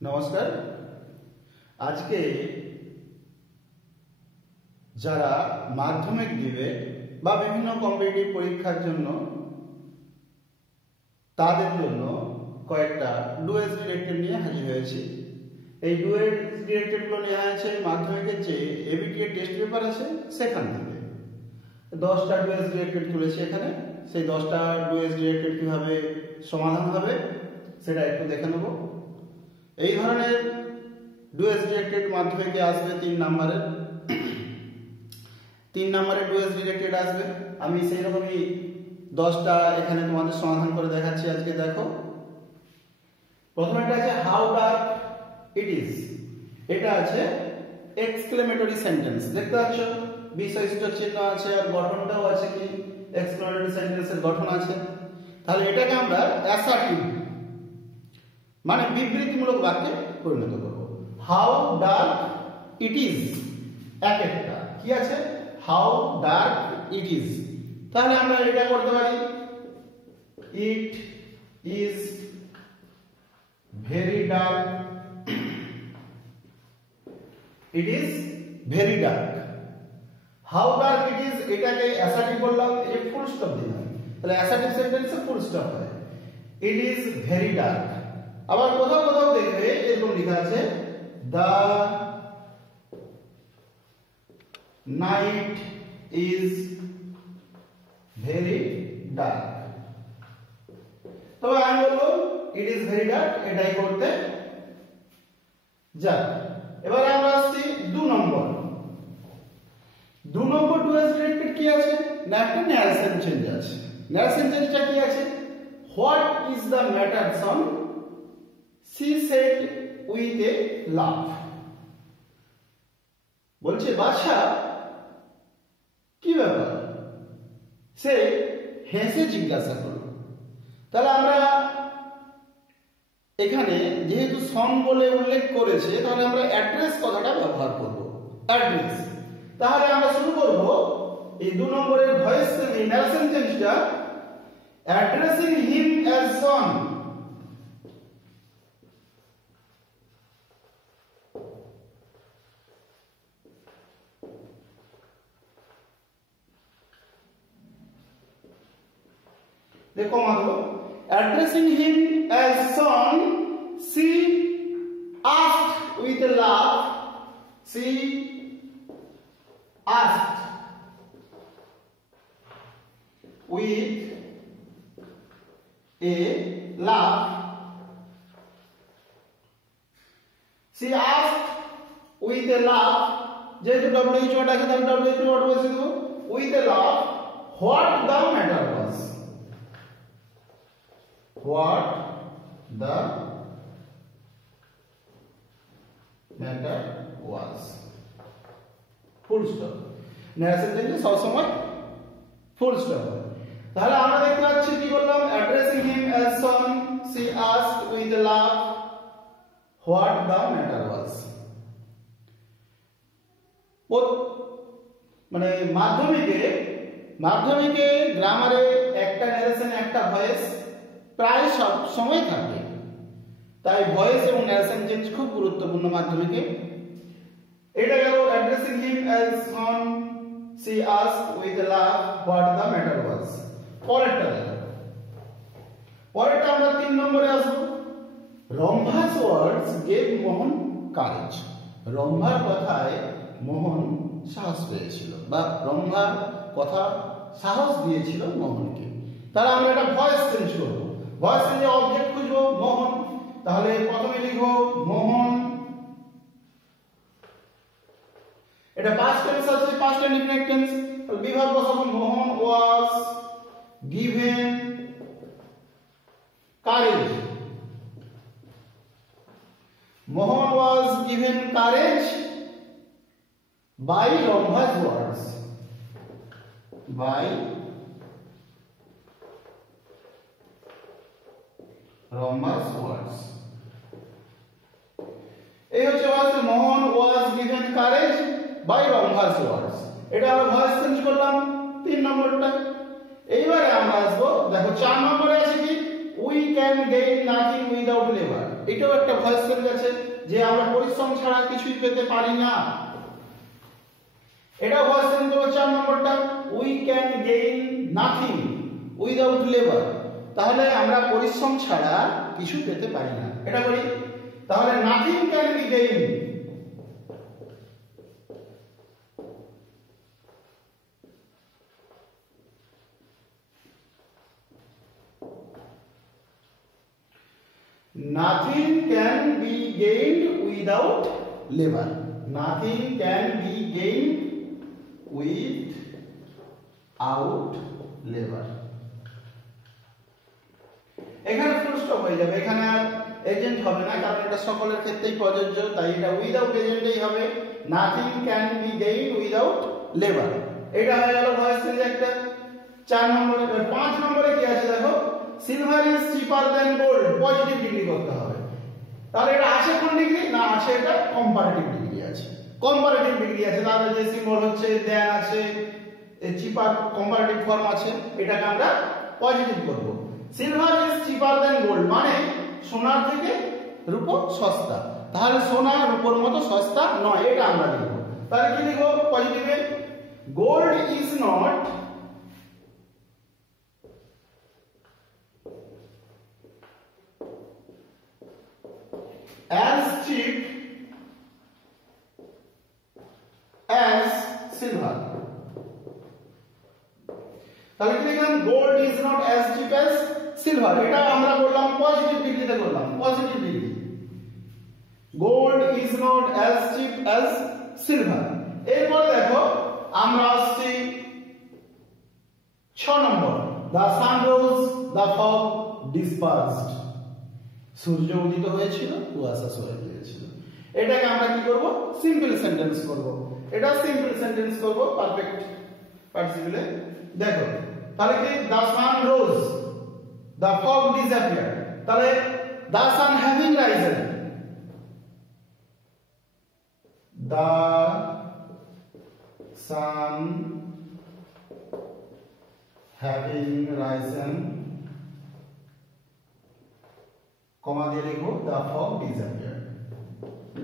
নমস্কার। আজকে যারা মাধ্যমিক দিবে বা বিভিন্ন কম্পিটিটিভ পরীক্ষার জন্য তাদের জন্য কয়েকটা ডুয়েস ডিরেক্টেড নিয়ে হাজির হয়েছি। এই ডুয়েস ডিরেক্টেডগুলো নেওয়া হয়েছে মাধ্যমিকের যে এবিটিএ টেস্ট পেপার আছে সেখান থেকে। 10টা ডুয়েস ডিরেক্টেড তুলেছি এখানে। সেই 10টা ডুয়েস ডিরেক্টেড কীভাবে সমাধান হবে সেটা একটু দেখে নেব। এই ধরনের ডুয়েস ডিরেক্টেড মাধ্যমিকে আসবে 3 নাম্বারের ডুয়েস ডিরেক্টেড আসবে। আমি সেই রকমই 10টা এখানে তোমাদের সমাধান করে দেখাচ্ছি। আজকে দেখো, প্রথমেটা আছে হাউ ডার্ক ইট ইজ। এটা আছে এক্সক্লেমেটরি সেন্টেন্স, দেখতে পাচ্ছ বিশেষণ চিহ্ন আছে আর গঠনটাও আছে কি এক্সক্লেমেটরি সেন্টেন্সের গঠন আছে। তাহলে এটাকে আমরা অ্যাসার্টিভ মানে বিবৃতিমূলক বাক্যে পরিণত করব। হাউ ডার্ক ইট ইজ, একটা কি আছে হাউ ডার্ক ইট ইজ। তাহলে আমরা এটা করতে পারি it is very dark, it is very dark. How dark it is এটাকে অ্যাসার্টিভ বললাম, এই ফুল স্টপ দিলাম, তাহলে অ্যাসার্টিভ সেন্টেন্সে ফুল স্টপ হয়। It is very dark. আবার কোথাও কোথাও দেখবে এরকম লেখা আছে the night is very dark. তবে আমি বলবো ইট ইজ ভেরি ডার্ক এটাই করতে যাক। এবারে আমরা আসছি 2 নম্বর ডুয়েস ডিরেক্টেড কি আছে না, একটা ন্যারেশন চেঞ্জ আছে। ন্যারেশন চেঞ্জটা কি আছে, what is the matter Son she said with a laugh। বলছে বাদশা কি ব্যাপার, সে হেসে জিজ্ঞাসা করলো। তাহলে আমরা এখানে যেহেতু সন বলে উল্লেখ করেছে তাহলে আমরা অ্যাড্রেস কথাটা ব্যবহার করব, অ্যাড্রেস। তাহলে আমরা শুরু করব এই 2 নম্বরের ভয়েস ন্যারেশন চেঞ্জটা অ্যাড্রেসিং হিম অ্যাজ সন। देखो मानो addressing him as son, she asked with a laugh, she asked with a laugh, she asked with a laugh। যেহেতু WH ওয়ার্ড আছে তাহলে WH ওয়ার্ড বসে দেব with a laugh what the matter was, what the matter was, full stop। Narration চেঞ্জে সব সময় full stop হয়। তাহলে আমরা দেখতে পাচ্ছি কি বললাম, addressing him as Son, she asked with a laugh what the matter was। মানে মাধ্যমিকে গ্রামারে একটা ন্যারেশন একটা ভয়েস প্রায় সব সময় থাকে, তাই ভয়েস এবং ন্যারেশন চেঞ্জ খুব গুরুত্বপূর্ণ মাধ্যমিকে। এটা গেল addressing him as Son, she asked with a laugh what the matter was। পরেরটা আমরা 3 নম্বরে আসব। রম্ভাস ওয়ার্ডস গেভ মোহন কারেজ। রম্ভার কথায় মোহন সাহস পেয়েছিল বা রম্ভার কথা সাহস দিয়েছিল মোহনকে। তাহলে আমরা এটা ভয়েস চেঞ্জ করব। ভয়েস চেঞ্জে অবজেক্ট খুঁজবো মোহন, তাহলে প্রথমে লিখবো মোহন। এটা পাস্ট টেন্স আছে, পাস্ট এন্ড ইনডিফিনিট টেন্স, তাহলে বিভাগ বসাবো Mohan was given courage. Mohan was given courage by Rambha's words, by Rambha's words. এই হচ্ছে Mohan was given courage by Rambha's words. এটা আমরা ভয়েস চেঞ্জ করলাম 3 নম্বরটা। এইবারে আমরা আসবো, দেখো 4 নম্বরে আছে কি we can gain nothing without labour. এটাও একটা ভয়েস চেঞ্জ আছে যে আমরা পরিশ্রম ছাড়া কিছুই পেতে পারি না। এটা ভয়েস চেঞ্জ করব 4 নম্বরটা, we can gain nothing without labour. তাহলে আমরা পরিশ্রম ছাড়া কিছু পেতে পারি না, এটা করি। তাহলে nothing can be gain, nothing can be gained without labor, nothing can be gained without labor। এখানে ফুল স্টপ হয়ে যাবে, এখানে আর এজেন্ট হবে না, কারণ এটা সকলের ক্ষেত্রেই প্রযোজ্য, তাই এটা উইদাউট এজেন্টই হবে, nothing can be gained without labor। এটা হয়ে গেল ভয়েস চেঞ্জ একটা। 4 নম্বরে 5 নম্বরে কি আছে দেখো, silver is cheaper than gold, positive degree করতে হবে। তাহলে এটা আছে কোন ডিগ্রি না, আছে এটা কম্পারেটিভ ডিগ্রি আছে, কম্পারেটিভ ডিগ্রি আছে। তাহলে যে সিম্বল হচ্ছে দ্যান আছে, চিপার কম্পারেটিভ ফর্ম আছে, এটাকে আমরা পজিটিভ করব। Silver is cheaper than gold মানে সোনার থেকে রূপো সস্তা, তাহলে সোনা রূপোর মতো সস্তা নয়, এটা আমরা লিখব। তাহলে কি লিখব পজিটিভে, gold is not as cheap as silver। তাহলে কি লিখলাম, gold is not as cheap as silver, এটা আমরা বললাম পজিটিভ ডিগ্রিতে করলাম, positive degree, gold is not as cheap as silver। এরপরে দেখো আমরা আসছি 6 নম্বর, the sun rose, the fog dispersed, সূর্য উদিত হয়েছিল, কুয়াশা সরে গিয়েছিল। এটাকে আমরা কি করব, সিম্পল সেন্টেন্স করব। এটা সিম্পল সেন্টেন্স করব পারফেক্ট পার্টিসিপলে। দেখো তাহলে কি, the sun rose, the fog disappeared, তাহলে the sun having risen, the sun having risen, কমা দিয়ে লিখো the fog disappeared,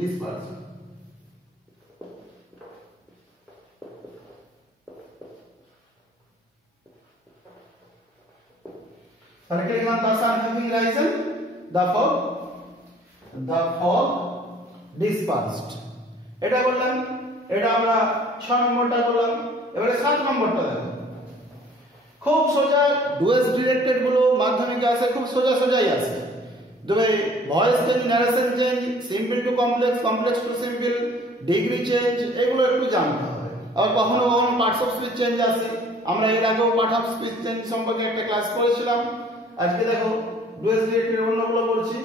dispersed। তাহলে কি লিখলাম, the sun having risen, the fog dispersed। এটা বললাম, এটা আমরা 6 নম্বরটা বললাম। এবারে 7 নম্বরটা দেখো, খুব সোজা, ডুয়েস ডিরেক্টেড গুলো মাধ্যমিকে আসে, খুব সোজা সোজাই আসে। তবে voice change, narration change, simple to complex, complex to simple, degree change, এগুলো একটু জানতে হবে। আবার কখনো কখনো পার্টস অফ স্পিচ চেঞ্জ আসে, আমরা এর আগেও পার্ট অফ স্পিচ চেঞ্জ সম্পর্কে একটা ক্লাস করেছিলাম। আজকে দেখো ডুয়েস ডিরেক্টেড অন্যগুলো বলছি।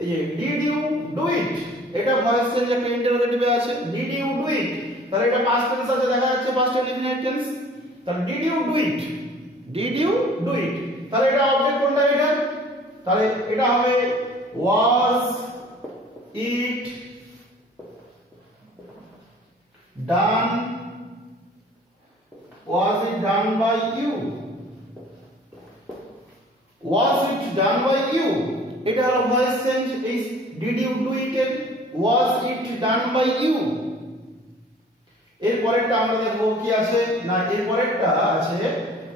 এই যে ডিড ইউ ডু ইট, এটা ভয়েস চেঞ্জ একটা ইন্টারোগেটিভে আছে, ডিড ইউ ডু ইট, তাহলে এটা পাস্ট টেন্স আছে, দেখা যাচ্ছে পাস্ট ইনডিফিনিট টেন্স। তাহলে did you do it, did you do it, তাহলে এটা অবজেক্ট কোনটা, এটা তাহলে এটা হবে was it done, was it done by you, was it done by you, এটা হলো ভয়েস চেঞ্জ। এই did you do it এর was it done by you। এর পরেরটা আমরা দেখব কি আছে না, এর পরেরটা আছে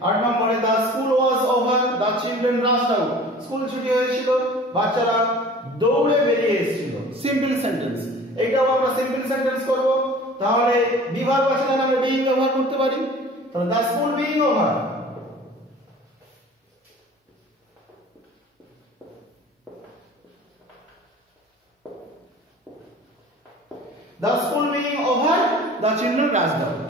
8 নম্বরে, the school was over, the children rushed out, school ছুটি হয়েছিল, বাচ্চারা দৌড়ে বেরিয়ে এসেছিল, সিম্পল সেন্টেন্স। এইটাও আমরা সিম্পল সেন্টেন্স করব। তাহলে বিভাগ আছে না, আমরা being ব্যবহার করতে পারি। তাহলে the school being over, the school being over, the children rushed out।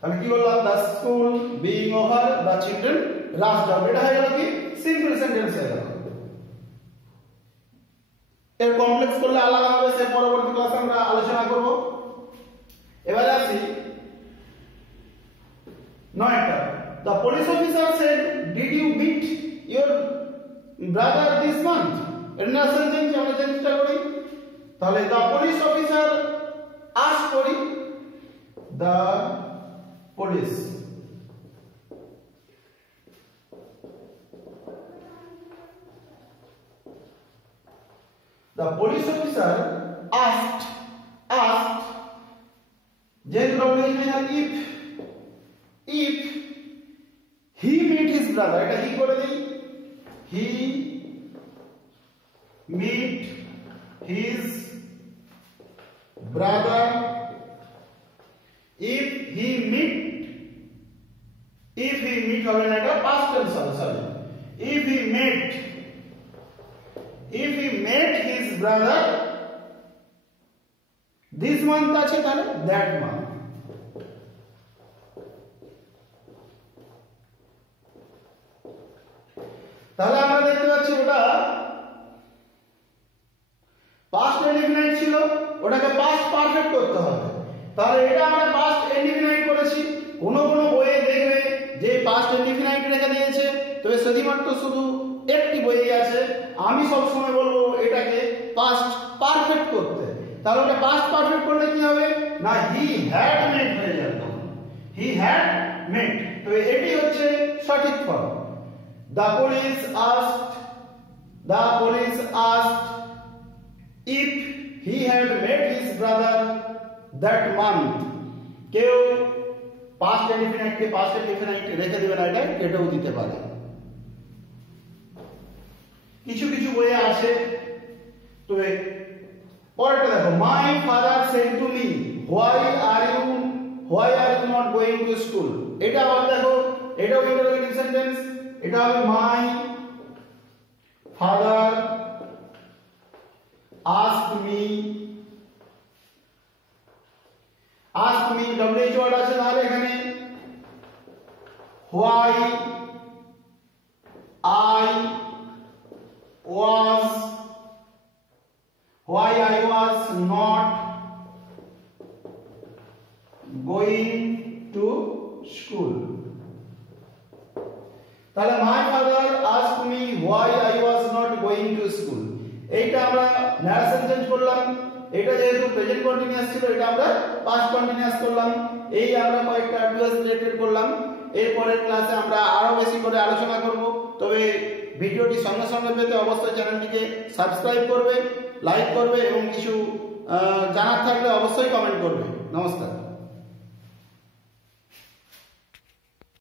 তাহলে কি বললাম, the school being over, the children rushed out, এটা হয়ে গেল কি সিম্পল সেন্টেন্স হয়ে গেল। এর কমপ্লেক্স করলে আলাদা হবে, সে পরবর্তী ক্লাসে আমরা আলোচনা করব। এবারে আসি 9টা, the police officer said, did you beat your brother this month, এর ন্যাশনাল চেঞ্জ আমরা চেঞ্জটা করি। তাহলে the police officer asked করি, the police. The police officer asked যেহেতু if he meet his brother, এটা he করে দিই, he meet his brother, if he meet হবে না, এটা past tense হবে, sorry, if he met his brother this month আছে, তাহলে that month. তাহলে আমরা দেখতে পাচ্ছি ওটা past indefinite ছিল, ওটাকে past perfect করতে হবে। তাহলে এটা আমরা past indefinite করেছি। কোন বইয়ে দেখবে যে past indefinite রেখে দিয়েছে, তবে শুধুমাত্র একটি বই আছে, আমি সব সময় বলবো এটাকে past perfect করতে। তাহলে ওটা past perfect করলে কি হবে না, he had met হয়ে যাবে, he had met, তবে এটি হচ্ছে সঠিক form. The police asked if he had met his brother that month. কেউ past indefinite কে past indefinite রেখে দিবে না, এটা কেটেও দিতে পারে। কিছু বইয়ে আছে, তবে পরেরটা দেখো, my father said to me why are you not going to school। এটা আবার দেখো, এটাও ইন্টারোগেটিভ সেন্টেন্স, এটা হবে my father asked me WH word আছে, তাহলে এখানে why I was not going to school। তাহলে my father asked me why I was not going to school, এইটা আমরা ন্যারেশন চেঞ্জ করলাম, এটা যেহেতু প্রেজেন্ট কন্টিনিউয়াস ছিল, এটা আমরা পাস্ট কন্টিনিউয়াস করলাম। এই আমরা কয়েকটা অ্যাডভার্স রিলেটেড করলাম। এরপরের ক্লাসে আমরা আরো বেশি করে আলোচনা করব। তবে ভিডিওটি সঙ্গে সঙ্গে পেতে অবশ্যই চ্যানেলটিকে সাবস্ক্রাইব করবে, লাইক করবে এবং কিছু জানার থাকলে অবশ্যই কমেন্ট করবে। নমস্কার।